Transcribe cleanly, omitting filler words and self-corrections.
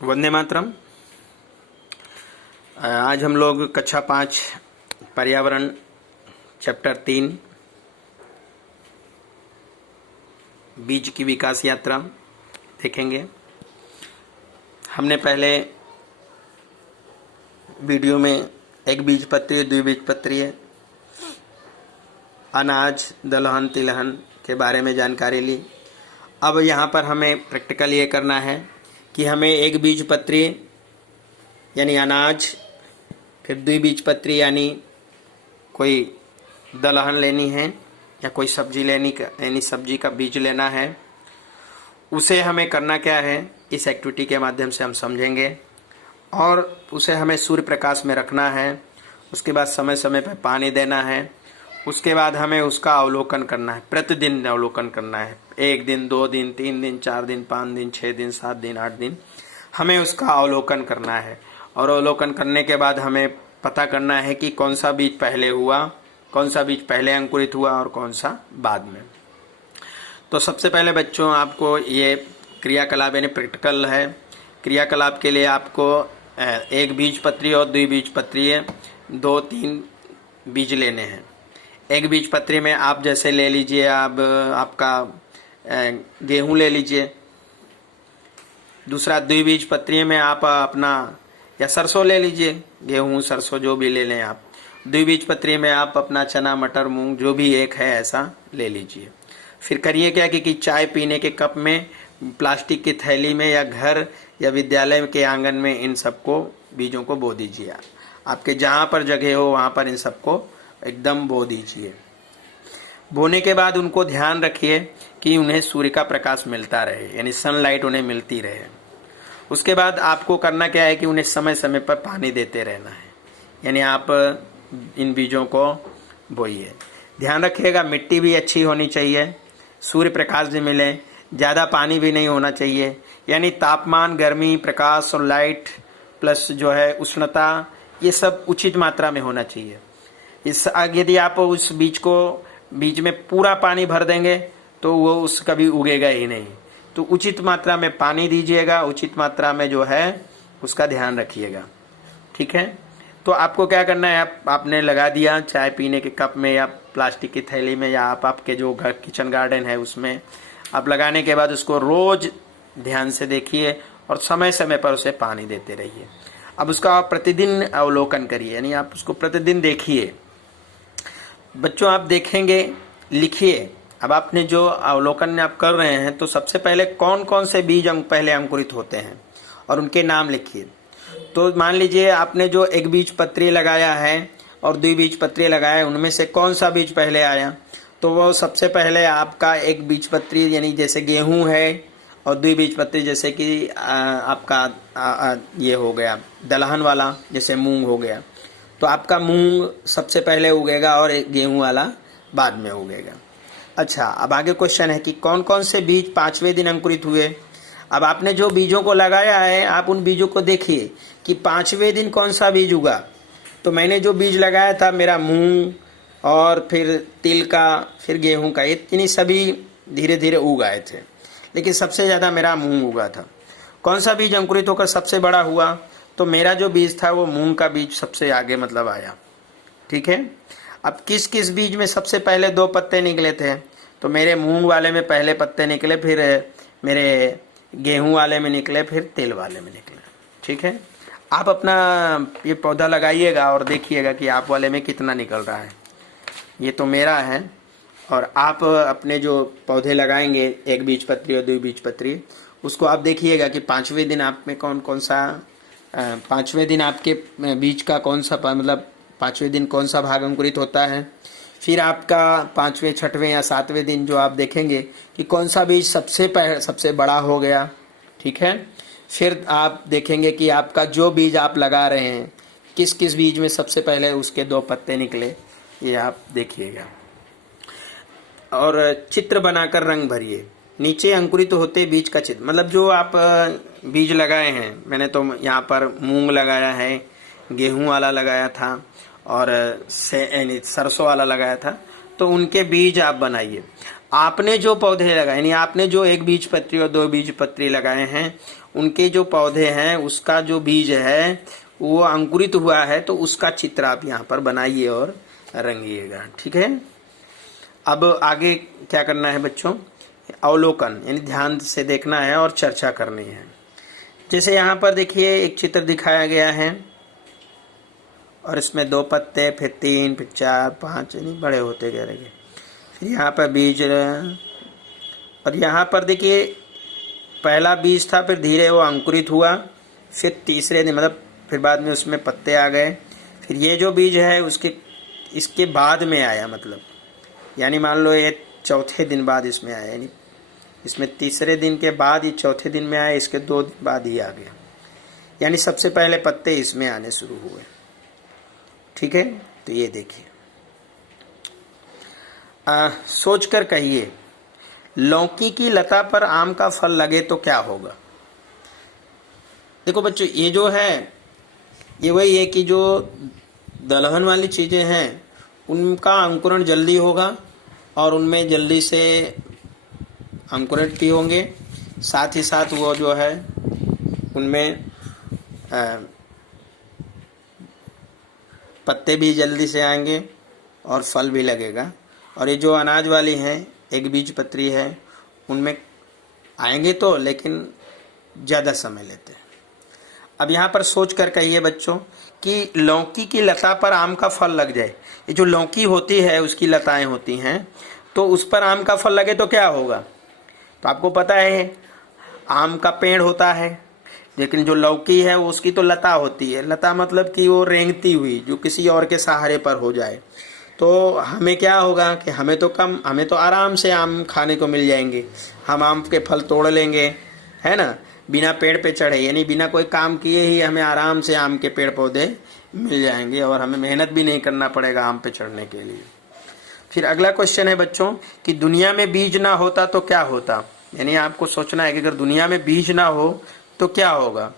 वंदे मातरम। आज हम लोग कक्षा 5 पर्यावरण चैप्टर 3 बीज की विकास यात्रा देखेंगे। हमने पहले वीडियो में एक बीजपत्रीय, द्विबीजपत्रीय, अनाज, दलहन, तिलहन के बारे में जानकारी ली। अब यहाँ पर हमें प्रैक्टिकल ये करना है कि हमें एक बीजपत्री यानी अनाज, फिर द्विबीजपत्री यानी कोई दलहन लेनी है या कोई सब्जी लेनी यानी सब्जी का बीज लेना है। उसे हमें करना क्या है, इस एक्टिविटी के माध्यम से हम समझेंगे। और उसे हमें सूर्य प्रकाश में रखना है, उसके बाद समय समय पर पानी देना है, उसके बाद हमें उसका अवलोकन करना है, प्रतिदिन अवलोकन करना है। 1 दिन, 2 दिन, 3 दिन, 4 दिन, 5 दिन, 6 दिन, 7 दिन, 8 दिन हमें उसका अवलोकन करना है। और अवलोकन करने के बाद हमें पता करना है कि कौन सा बीज पहले हुआ, कौन सा बीज पहले अंकुरित हुआ और कौन सा बाद में। तो सबसे पहले बच्चों, आपको ये क्रियाकलाप यानी प्रैक्टिकल है। क्रियाकलाप के लिए आपको एक बीजपत्री और द्विबीजपत्रीय 2-3 बीज लेने हैं। एक बीजपत्री में आप जैसे ले लीजिए, आप आपका गेहूं ले लीजिए। दूसरा द्विबीजपत्री में आप अपना या सरसों ले लीजिए, गेहूं सरसों जो भी ले लें आप। द्विबीजपत्री में आप अपना चना, मटर, मूंग जो भी एक है ऐसा ले लीजिए। फिर करिए क्या कि चाय पीने के कप में, प्लास्टिक की थैली में या घर या विद्यालय के आंगन में इन सबको बीजों को बो दीजिए। आपके जहाँ पर जगह हो वहाँ पर इन सबको एकदम बो दीजिए। बोने के बाद उनको ध्यान रखिए कि उन्हें सूर्य का प्रकाश मिलता रहे, यानी सनलाइट उन्हें मिलती रहे। उसके बाद आपको करना क्या है कि उन्हें समय समय पर पानी देते रहना है, यानी आप इन बीजों को बोइए। ध्यान रखिएगा मिट्टी भी अच्छी होनी चाहिए, सूर्य प्रकाश भी मिले, ज़्यादा पानी भी नहीं होना चाहिए। यानी तापमान, गर्मी, प्रकाश और लाइट प्लस जो है उष्णता, ये सब उचित मात्रा में होना चाहिए। यदि आप उस बीज में पूरा पानी भर देंगे तो वो उस कभी उगेगा ही नहीं। तो उचित मात्रा में पानी दीजिएगा, उचित मात्रा में जो है उसका ध्यान रखिएगा। ठीक है, तो आपको क्या करना है, आपने लगा दिया चाय पीने के कप में या प्लास्टिक की थैली में या आपके जो घर किचन गार्डन है उसमें। आप लगाने के बाद उसको रोज ध्यान से देखिए और समय समय पर उसे पानी देते रहिए। अब उसका आप प्रतिदिन अवलोकन करिए, यानी आप उसको प्रतिदिन देखिए। बच्चों आप देखेंगे, लिखिए। अब आपने जो अवलोकन आप कर रहे हैं तो सबसे पहले कौन कौन से बीज पहले अंकुरित होते हैं और उनके नाम लिखिए। तो मान लीजिए आपने जो एक बीजपत्री लगाया है और द्विबीजपत्री लगाया है, उनमें से कौन सा बीज पहले आया, तो वो सबसे पहले आपका एक बीजपत्री यानी जैसे गेहूं है, और द्विबीजपत्री जैसे कि आपका ये हो गया दलहन वाला, जैसे मूंग हो गया। तो आपका मूंग सबसे पहले उगेगा और गेहूं वाला बाद में उगेगा। अच्छा, अब आगे क्वेश्चन है कि कौन कौन से बीज 5वें दिन अंकुरित हुए। अब आपने जो बीजों को लगाया है, आप उन बीजों को देखिए कि 5वें दिन कौन सा बीज उगा। तो मैंने जो बीज लगाया था, मेरा मूंग और फिर तिल का, फिर गेहूं का, इतनी सभी धीरे धीरे उग आए थे, लेकिन सबसे ज़्यादा मेरा मूंग उगा था। कौन सा बीज अंकुरित होकर सबसे बड़ा हुआ, तो मेरा जो बीज था वो मूंग का बीज सबसे आगे मतलब आया। ठीक है, अब किस किस बीज में सबसे पहले 2 पत्ते निकले थे, तो मेरे मूंग वाले में पहले पत्ते निकले, फिर मेरे गेहूं वाले में निकले, फिर तिल वाले में निकले। ठीक है, आप अपना ये पौधा लगाइएगा और देखिएगा कि आप वाले में कितना निकल रहा है। ये तो मेरा है, और आप अपने जो पौधे लगाएंगे एक बीजपत्री और द्विबीजपत्री, उसको आप देखिएगा कि 5वें दिन आप में कौन कौन सा 5वें दिन आपके बीज का कौन सा मतलब 5वें दिन कौन सा भाग अंकुरित होता है। फिर आपका 5वें, 6वें या 7वें दिन जो आप देखेंगे कि कौन सा बीज सबसे बड़ा हो गया। ठीक है, फिर आप देखेंगे कि आपका जो बीज आप लगा रहे हैं, किस किस बीज में सबसे पहले उसके 2 पत्ते निकले, ये आप देखिएगा। और चित्र बनाकर रंग भरिए। नीचे अंकुरित होते बीज का चित्र, मतलब जो आप बीज लगाए हैं, मैंने तो यहाँ पर मूंग लगाया है, गेहूं वाला लगाया था और सरसों वाला लगाया था, तो उनके बीज आप बनाइए। आपने जो पौधे लगाए, यानी आपने जो एक बीज पत्री और दो बीज पत्री लगाए हैं, उनके जो पौधे हैं उसका जो बीज है वो अंकुरित हुआ है, तो उसका चित्र आप यहाँ पर बनाइए और रंगिएगा। ठीक है। अब आगे क्या करना है बच्चों, अवलोकन, यानी ध्यान से देखना है और चर्चा करनी है। जैसे यहाँ पर देखिए एक चित्र दिखाया गया है और इसमें 2 पत्ते, फिर 3, फिर 4, 5, यानी बड़े होते गए रहेंगे। फिर यहाँ पर बीज, और यहाँ पर देखिए पहला बीज था, फिर धीरे वो अंकुरित हुआ, फिर तीसरे दिन मतलब फिर बाद में उसमें पत्ते आ गए, फिर ये जो बीज है उसके इसके बाद में आया, मतलब यानी मान लो ये चौथे दिन बाद इसमें आया, यानी इसमें तीसरे दिन के बाद ये चौथे दिन में आया, इसके 2 दिन बाद ही आ गया, यानी सबसे पहले पत्ते इसमें आने शुरू हुए। ठीक है। तो ये देखिए, सोच कर कहिए, लौकी की लता पर आम का फल लगे तो क्या होगा। देखो बच्चों, ये जो है ये वही है कि जो दलहन वाली चीजें हैं उनका अंकुरण जल्दी होगा और उनमें जल्दी से अंकुरित भी होंगे, साथ ही साथ वो जो है उनमें पत्ते भी जल्दी से आएंगे और फल भी लगेगा। और ये जो अनाज वाली हैं, एक बीज पत्री है, उनमें आएंगे तो, लेकिन ज़्यादा समय लेते हैं। अब यहाँ पर सोच कर कहिए बच्चों कि लौकी की लता पर आम का फल लग जाए। ये जो लौकी होती है उसकी लताएं होती हैं, तो उस पर आम का फल लगे तो क्या होगा। तो आपको पता है आम का पेड़ होता है, लेकिन जो लौकी है उसकी तो लता होती है। लता मतलब कि वो रेंगती हुई, जो किसी और के सहारे पर हो जाए। तो हमें क्या होगा कि हमें तो आराम से आम खाने को मिल जाएंगे, हम आम के फल तोड़ लेंगे, है ना, बिना पेड़ पे चढ़े, यानी बिना कोई काम किए ही हमें आराम से आम के पेड़ पौधे मिल जाएंगे और हमें मेहनत भी नहीं करना पड़ेगा आम पे चढ़ने के लिए। फिर अगला क्वेश्चन है बच्चों कि दुनिया में बीज ना होता तो क्या होता। यानी आपको सोचना है कि अगर दुनिया में बीज ना हो तो क्या होगा।